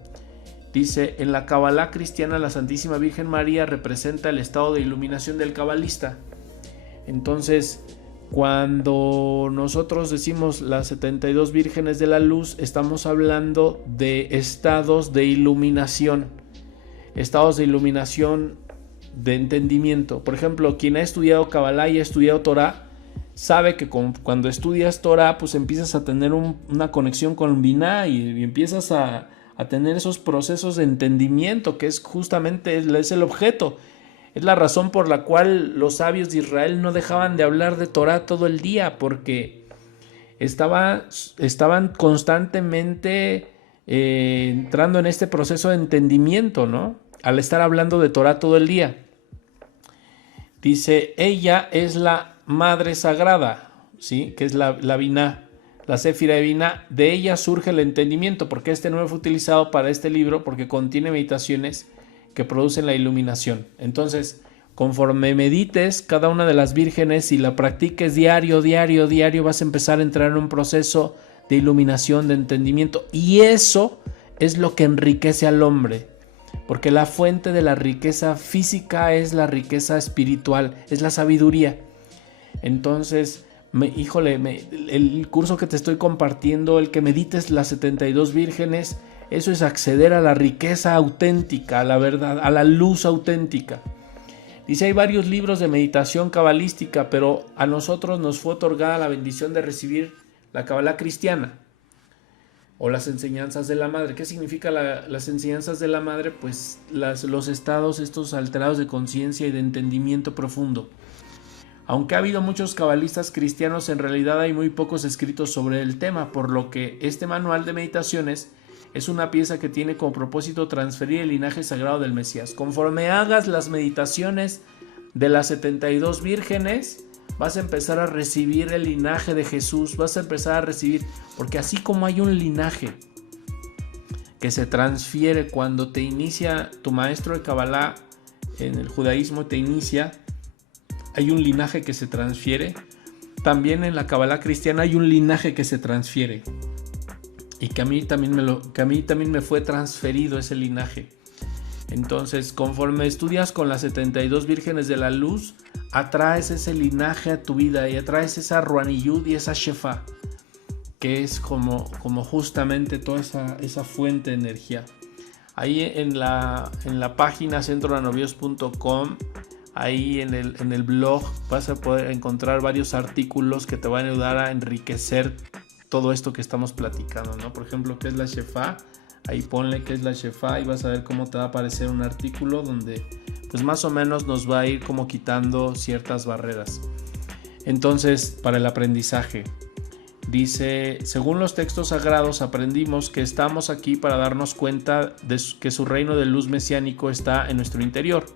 Dice, en la Kabbalah cristiana la Santísima Virgen María representa el estado de iluminación del cabalista. Entonces, cuando nosotros decimos las 72 vírgenes de la luz, estamos hablando de estados de iluminación de entendimiento. Por ejemplo, quien ha estudiado Kabbalah y ha estudiado Torah, sabe que cuando estudias Torah, pues empiezas a tener una conexión con Binah y empiezas a tener esos procesos de entendimiento, que es justamente es el objeto. Es la razón por la cual los sabios de Israel no dejaban de hablar de Torah todo el día, porque estaban constantemente entrando en este proceso de entendimiento, ¿no? Al estar hablando de Torah todo el día. Dice, ella es la madre sagrada, ¿sí? Que es la Binah, la Séfira de Binah. De ella surge el entendimiento, porque este no fue utilizado para este libro, porque contiene meditaciones que producen la iluminación. Entonces, conforme medites cada una de las vírgenes y la practiques diario, vas a empezar a entrar en un proceso de iluminación, de entendimiento, y eso es lo que enriquece al hombre, porque la fuente de la riqueza física es la riqueza espiritual, es la sabiduría. Entonces, el curso que te estoy compartiendo, el que medites las 72 vírgenes, eso es acceder a la riqueza auténtica, a la verdad, a la luz auténtica. Dice, hay varios libros de meditación cabalística, pero a nosotros nos fue otorgada la bendición de recibir la Kabbalah cristiana o las enseñanzas de la madre. ¿Qué significa las enseñanzas de la madre? Pues los estados estos alterados de conciencia y de entendimiento profundo. Aunque ha habido muchos cabalistas cristianos, en realidad hay muy pocos escritos sobre el tema, por lo que este manual de meditaciones es una pieza que tiene como propósito transferir el linaje sagrado del Mesías. Conforme hagas las meditaciones de las 72 vírgenes, vas a empezar a recibir el linaje de Jesús, vas a empezar a recibir, porque así como hay un linaje que se transfiere cuando te inicia tu maestro de Kabbalah, en el judaísmo te inicia, hay un linaje que se transfiere, también en la Kabbalah cristiana hay un linaje que se transfiere. Y que a mí también me fue transferido ese linaje. Entonces, conforme estudias con las 72 vírgenes de la luz, atraes ese linaje a tu vida y atraes esa Ruaniyud y esa Shefa, que es como justamente toda esa fuente de energía. Ahí en la página centronanovios.com, ahí en el blog, vas a poder encontrar varios artículos que te van a ayudar a enriquecer todo esto que estamos platicando, ¿no? Por ejemplo, ¿qué es la Shefa? Ahí ponle qué es la Shefa y vas a ver cómo te va a aparecer un artículo donde pues más o menos nos va a ir como quitando ciertas barreras. Entonces, para el aprendizaje, dice, según los textos sagrados aprendimos que estamos aquí para darnos cuenta de que su reino de luz mesiánico está en nuestro interior,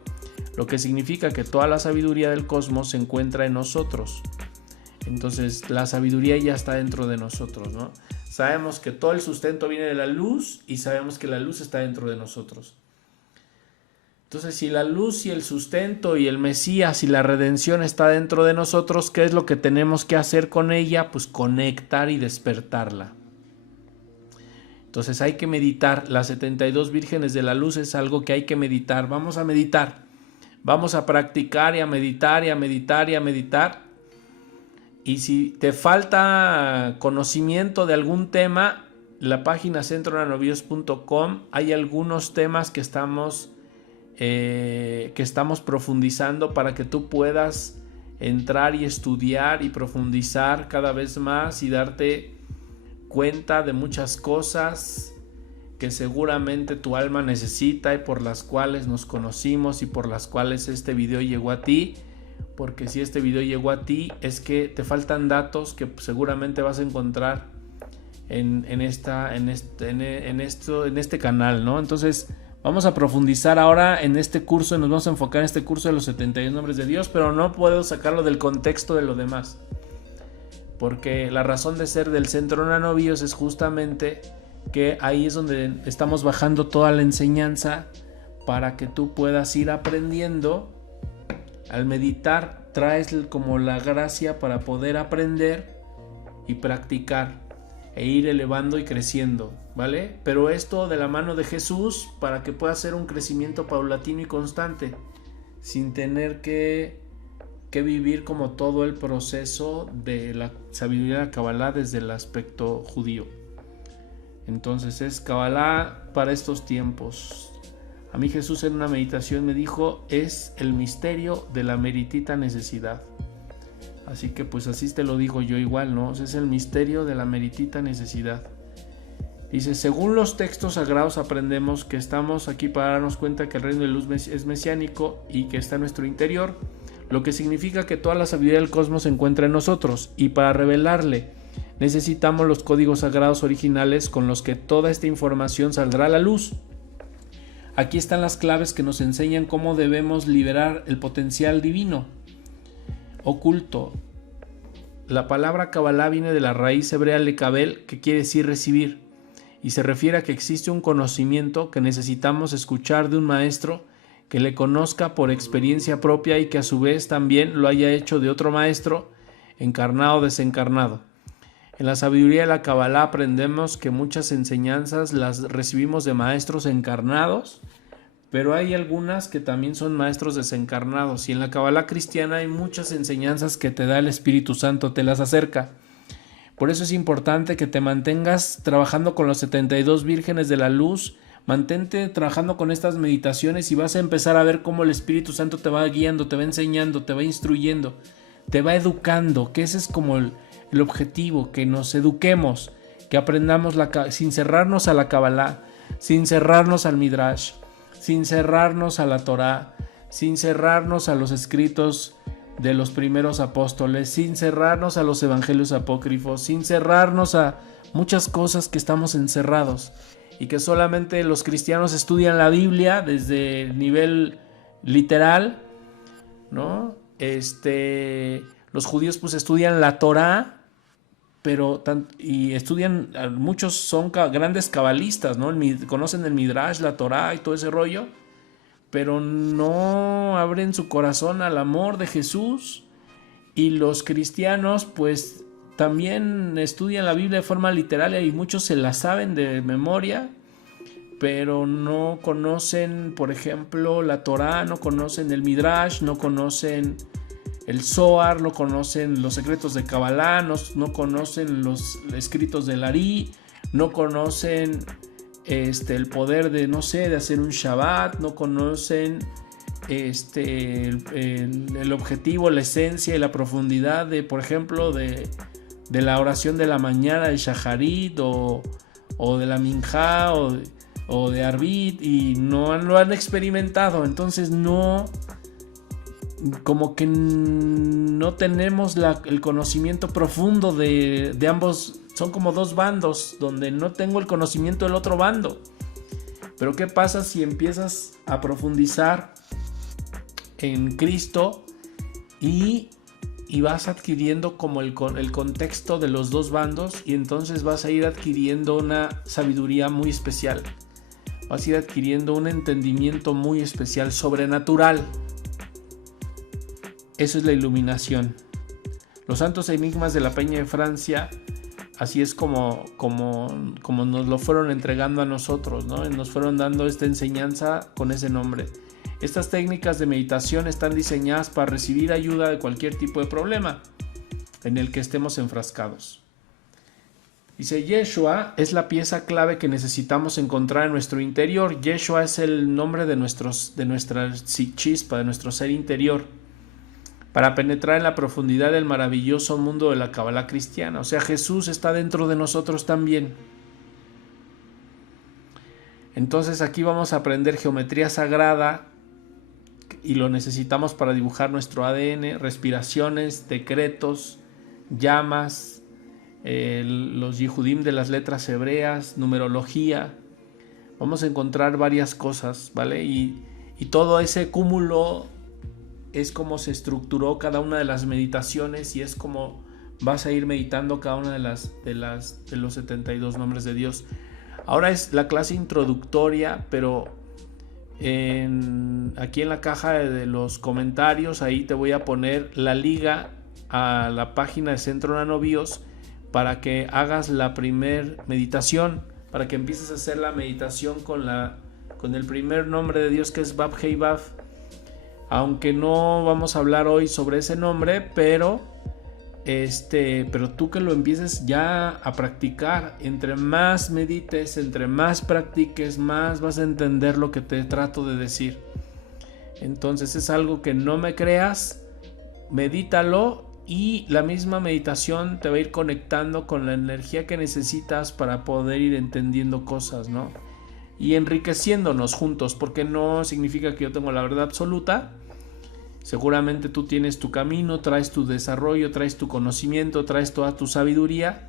lo que significa que toda la sabiduría del cosmos se encuentra en nosotros. Entonces la sabiduría ya está dentro de nosotros, ¿no? Sabemos que todo el sustento viene de la luz y sabemos que la luz está dentro de nosotros. Entonces, si la luz y el sustento y el Mesías y la redención está dentro de nosotros, ¿qué es lo que tenemos que hacer con ella? Pues conectar y despertarla. Entonces hay que meditar. Las 72 vírgenes de la luz es algo que hay que meditar. Vamos a meditar. Vamos a practicar y a meditar y a meditar y a meditar. Y si te falta conocimiento de algún tema, la página centronanovios.com hay algunos temas que estamos profundizando para que tú puedas entrar y estudiar y profundizar cada vez más y darte cuenta de muchas cosas que seguramente tu alma necesita y por las cuales nos conocimos y por las cuales este video llegó a ti. Porque si este video llegó a ti es que te faltan datos que seguramente vas a encontrar en este canal, ¿no? Entonces vamos a profundizar ahora en este curso, nos vamos a enfocar en este curso de los 72 nombres de Dios, pero no puedo sacarlo del contexto de lo demás, porque la razón de ser del Centro Nanovíos es justamente que ahí es donde estamos bajando toda la enseñanza para que tú puedas ir aprendiendo. Al meditar traes como la gracia para poder aprender y practicar e ir elevando y creciendo, ¿vale? Pero esto de la mano de Jesús para que pueda ser un crecimiento paulatino y constante, sin tener que vivir como todo el proceso de la sabiduría de la Kabbalah desde el aspecto judío. Entonces es Kabbalah para estos tiempos. A mí Jesús en una meditación me dijo, es el misterio de la meritita necesidad. Así que pues así te lo digo yo igual, ¿no? Es el misterio de la meritita necesidad. Dice, según los textos sagrados aprendemos que estamos aquí para darnos cuenta que el reino de luz es mesiánico y que está en nuestro interior, lo que significa que toda la sabiduría del cosmos se encuentra en nosotros, y para revelarle necesitamos los códigos sagrados originales con los que toda esta información saldrá a la luz. Aquí están las claves que nos enseñan cómo debemos liberar el potencial divino oculto. La palabra Kabbalah viene de la raíz hebrea lekabel, que quiere decir recibir, y se refiere a que existe un conocimiento que necesitamos escuchar de un maestro que le conozca por experiencia propia y que a su vez también lo haya hecho de otro maestro, encarnado o desencarnado. En la sabiduría de la Kabbalah aprendemos que muchas enseñanzas las recibimos de maestros encarnados, pero hay algunas que también son maestros desencarnados, y en la Kabbalah cristiana hay muchas enseñanzas que te da el Espíritu Santo, te las acerca. Por eso es importante que te mantengas trabajando con los 72 vírgenes de la luz, mantente trabajando con estas meditaciones y vas a empezar a ver cómo el Espíritu Santo te va guiando, te va enseñando, te va instruyendo, te va educando, que ese es como el objetivo, que nos eduquemos, que aprendamos sin cerrarnos a la Kabbalah, sin cerrarnos al Midrash, sin cerrarnos a la Torá, sin cerrarnos a los escritos de los primeros apóstoles, sin cerrarnos a los evangelios apócrifos, sin cerrarnos a muchas cosas que estamos encerrados, y que solamente los cristianos estudian la Biblia desde el nivel literal, ¿no? Los judíos pues estudian la Torá, y estudian, muchos son grandes cabalistas, ¿no? Conocen el Midrash, la Torá y todo ese rollo, pero no abren su corazón al amor de Jesús. Y los cristianos pues también estudian la Biblia de forma literaria y muchos se la saben de memoria, pero no conocen, por ejemplo, la Torá, no conocen el Midrash, no conocen el Zohar, no conocen los secretos de Kabbalah, no conocen los escritos del Ari, no conocen el poder de, no sé, de hacer un Shabbat, no conocen el objetivo, la esencia y la profundidad de, por ejemplo, de la oración de la mañana de Shaharit o de la Minjá o de Arbit, y no lo han experimentado. Entonces como que no tenemos el conocimiento profundo de ambos. Son como dos bandos donde no tengo el conocimiento del otro bando. Pero ¿qué pasa si empiezas a profundizar en Cristo y vas adquiriendo como el contexto de los dos bandos, y entonces vas a ir adquiriendo una sabiduría muy especial, vas a ir adquiriendo un entendimiento muy especial, sobrenatural? Eso es la iluminación. Los santos enigmas de la Peña de Francia, así es como nos lo fueron entregando a nosotros, ¿no? Nos fueron dando esta enseñanza con ese nombre. Estas técnicas de meditación están diseñadas para recibir ayuda de cualquier tipo de problema en el que estemos enfrascados. Dice, Yeshua es la pieza clave que necesitamos encontrar en nuestro interior. Yeshua es el nombre de nuestra chispa, de nuestro ser interior, para penetrar en la profundidad del maravilloso mundo de la Kabbalah cristiana. O sea, Jesús está dentro de nosotros también. Entonces aquí vamos a aprender geometría sagrada, y lo necesitamos para dibujar nuestro ADN, respiraciones, decretos, llamas, los yihudim de las letras hebreas, numerología. Vamos a encontrar varias cosas, ¿vale? Y todo ese cúmulo es como se estructuró cada una de las meditaciones, y es como vas a ir meditando cada una de los 72 nombres de Dios. Ahora es la clase introductoria, pero aquí en la caja de los comentarios, ahí te voy a poner la liga a la página de Centro Nanobios para que hagas la primer meditación, para que empieces a hacer la meditación con el primer nombre de Dios, que es Bab Hei Bab. Aunque no vamos a hablar hoy sobre ese nombre, pero tú que lo empieces ya a practicar, entre más medites, entre más practiques, más vas a entender lo que te trato de decir. Entonces es algo que no me creas, medítalo y la misma meditación te va a ir conectando con la energía que necesitas para poder ir entendiendo cosas, ¿no? Y enriqueciéndonos juntos, porque no significa que yo tengo la verdad absoluta. Seguramente tú tienes tu camino, traes tu desarrollo, traes tu conocimiento, traes toda tu sabiduría,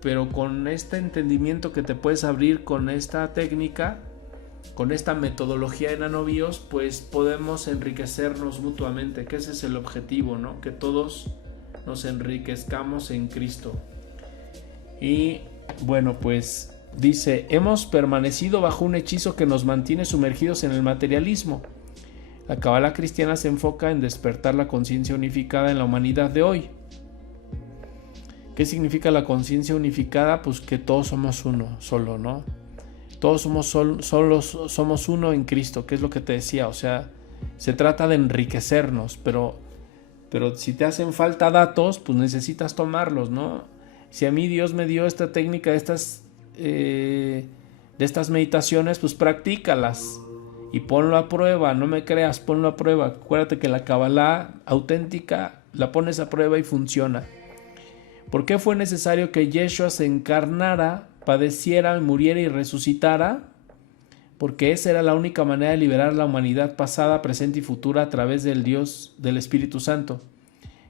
pero con este entendimiento que te puedes abrir con esta técnica, con esta metodología de Nanobios, pues podemos enriquecernos mutuamente, que ese es el objetivo, ¿no? Que todos nos enriquezcamos en Cristo. Y bueno, pues dice, hemos permanecido bajo un hechizo que nos mantiene sumergidos en el materialismo. La Kabbalah cristiana se enfoca en despertar la conciencia unificada en la humanidad de hoy. ¿Qué significa la conciencia unificada? Pues que todos somos uno, solo, ¿no? Todos somos uno en Cristo, que es lo que te decía. O sea, se trata de enriquecernos, pero si te hacen falta datos, pues necesitas tomarlos, ¿no? Si a mí Dios me dio esta técnica, de estas meditaciones, pues practícalas. Y ponlo a prueba, no me creas, ponlo a prueba. Acuérdate que la Kabbalah auténtica la pones a prueba y funciona. ¿Por qué fue necesario que Yeshua se encarnara, padeciera, muriera y resucitara? Porque esa era la única manera de liberar la humanidad pasada, presente y futura a través del Dios, del Espíritu Santo,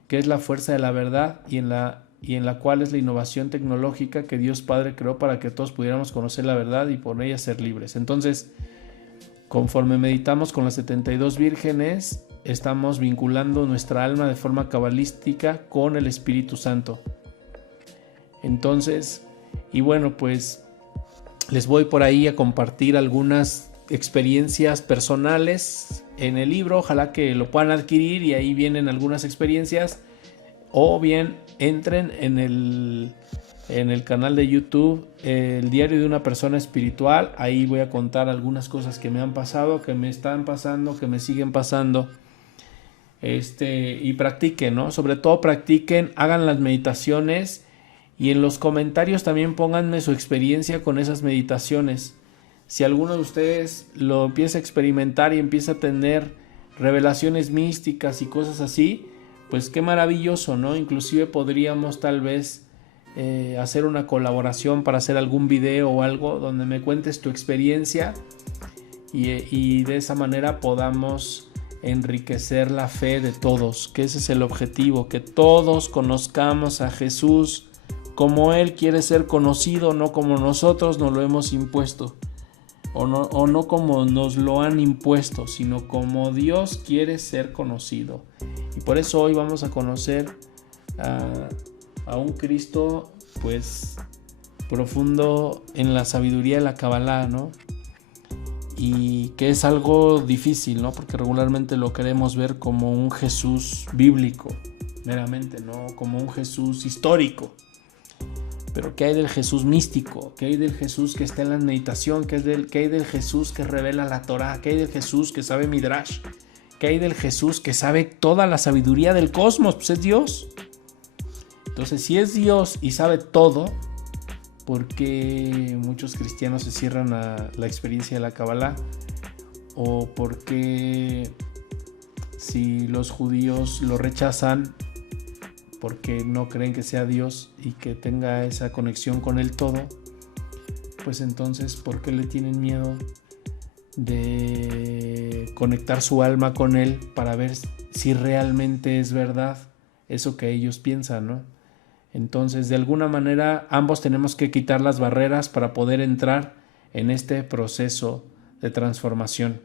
que es la fuerza de la verdad y en la cual es la innovación tecnológica que Dios Padre creó para que todos pudiéramos conocer la verdad y por ella ser libres. Entonces, conforme meditamos con las 72 vírgenes, estamos vinculando nuestra alma de forma cabalística con el Espíritu Santo. Entonces, y bueno, pues les voy por ahí a compartir algunas experiencias personales en el libro. Ojalá que lo puedan adquirir y ahí vienen algunas experiencias. O bien entren en el canal de YouTube, el diario de una persona espiritual. Ahí voy a contar algunas cosas que me han pasado, que me están pasando, que me siguen pasando. Y practiquen, ¿no? Sobre todo practiquen, hagan las meditaciones y en los comentarios también pónganme su experiencia con esas meditaciones. Si alguno de ustedes lo empieza a experimentar y empieza a tener revelaciones místicas y cosas así, pues qué maravilloso, ¿no? Inclusive podríamos tal vez hacer una colaboración para hacer algún video o algo donde me cuentes tu experiencia y de esa manera podamos enriquecer la fe de todos, que ese es el objetivo, que todos conozcamos a Jesús como Él quiere ser conocido, no como nosotros nos lo hemos impuesto o no como nos lo han impuesto, sino como Dios quiere ser conocido. Y por eso hoy vamos a conocer a un Cristo pues profundo en la sabiduría de la Kabbalah, ¿no? Y que es algo difícil, ¿no? Porque regularmente lo queremos ver como un Jesús bíblico, meramente, ¿no? Como un Jesús histórico. Pero ¿qué hay del Jesús místico? ¿Qué hay del Jesús que está en la meditación? ¿Qué hay del Jesús que revela la Torah? ¿Qué hay del Jesús que sabe Midrash? ¿Qué hay del Jesús que sabe toda la sabiduría del cosmos? Pues es Dios. Entonces, si es Dios y sabe todo, ¿por qué muchos cristianos se cierran a la experiencia de la Kabbalah? ¿O por qué si los judíos lo rechazan porque no creen que sea Dios y que tenga esa conexión con el todo? Pues entonces, ¿por qué le tienen miedo de conectar su alma con Él para ver si realmente es verdad eso que ellos piensan, ¿no? Entonces, de alguna manera, ambos tenemos que quitar las barreras para poder entrar en este proceso de transformación.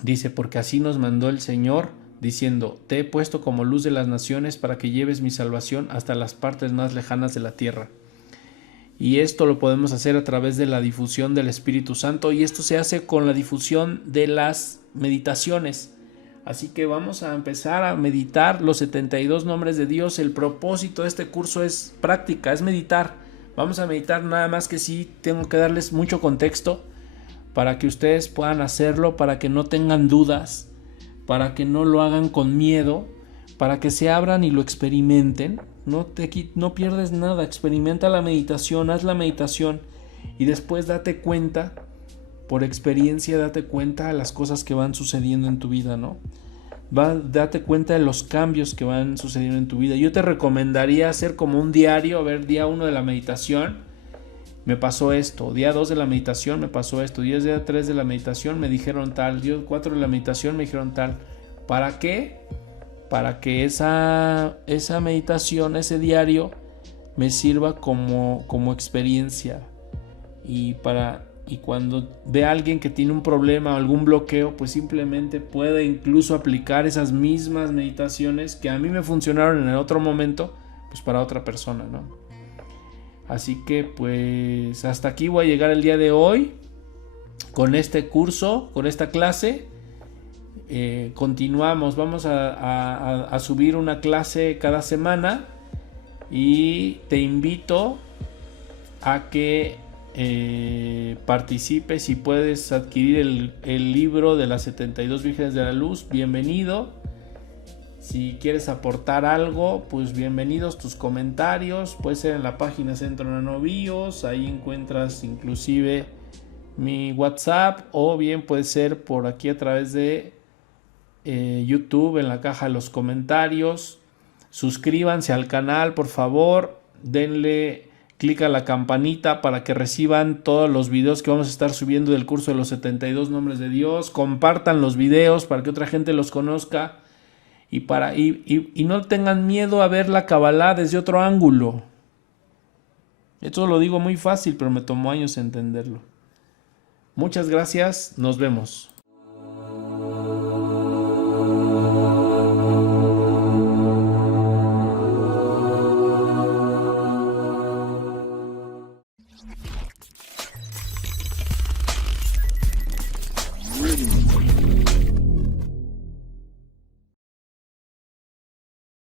Dice, porque así nos mandó el Señor diciendo: te he puesto como luz de las naciones para que lleves mi salvación hasta las partes más lejanas de la tierra. Y esto lo podemos hacer a través de la difusión del Espíritu Santo, y esto se hace con la difusión de las meditaciones. Así que vamos a empezar a meditar los 72 nombres de Dios. El propósito de este curso es práctica, es meditar. Vamos a meditar, nada más que sí tengo que darles mucho contexto para que ustedes puedan hacerlo, para que no tengan dudas, para que no lo hagan con miedo, para que se abran y lo experimenten. No pierdes nada, experimenta la meditación, haz la meditación y después date cuenta, por experiencia date cuenta de las cosas que van sucediendo en tu vida, ¿no? Date cuenta de los cambios que van sucediendo en tu vida. Yo te recomendaría hacer como un diario. A ver, día 1 de la meditación me pasó esto, día 2 de la meditación me pasó esto, día 3 de la meditación me dijeron tal, día 4 de la meditación me dijeron tal. ¿Para qué? Para que esa meditación, ese diario me sirva como experiencia, y cuando ve a alguien que tiene un problema o algún bloqueo, pues simplemente puede incluso aplicar esas mismas meditaciones que a mí me funcionaron en el otro momento, pues para otra persona, ¿no? Así que pues hasta aquí voy a llegar el día de hoy con este curso, con esta clase. Continuamos, vamos a subir una clase cada semana, y te invito a que participes. Si puedes adquirir el libro de las 72 Vírgenes de la Luz, bienvenido. Si quieres aportar algo, pues bienvenidos tus comentarios. Puede ser en la página Centro Nanobios, ahí encuentras inclusive mi WhatsApp, o bien puede ser por aquí a través de YouTube, en la caja de los comentarios. Suscríbanse al canal, por favor, denle clic a la campanita para que reciban todos los videos que vamos a estar subiendo del curso de los 72 nombres de Dios. Compartan los videos para que otra gente los conozca, y no tengan miedo a ver la Kabbalah desde otro ángulo. Esto lo digo muy fácil, pero me tomó años entenderlo. Muchas gracias, nos vemos.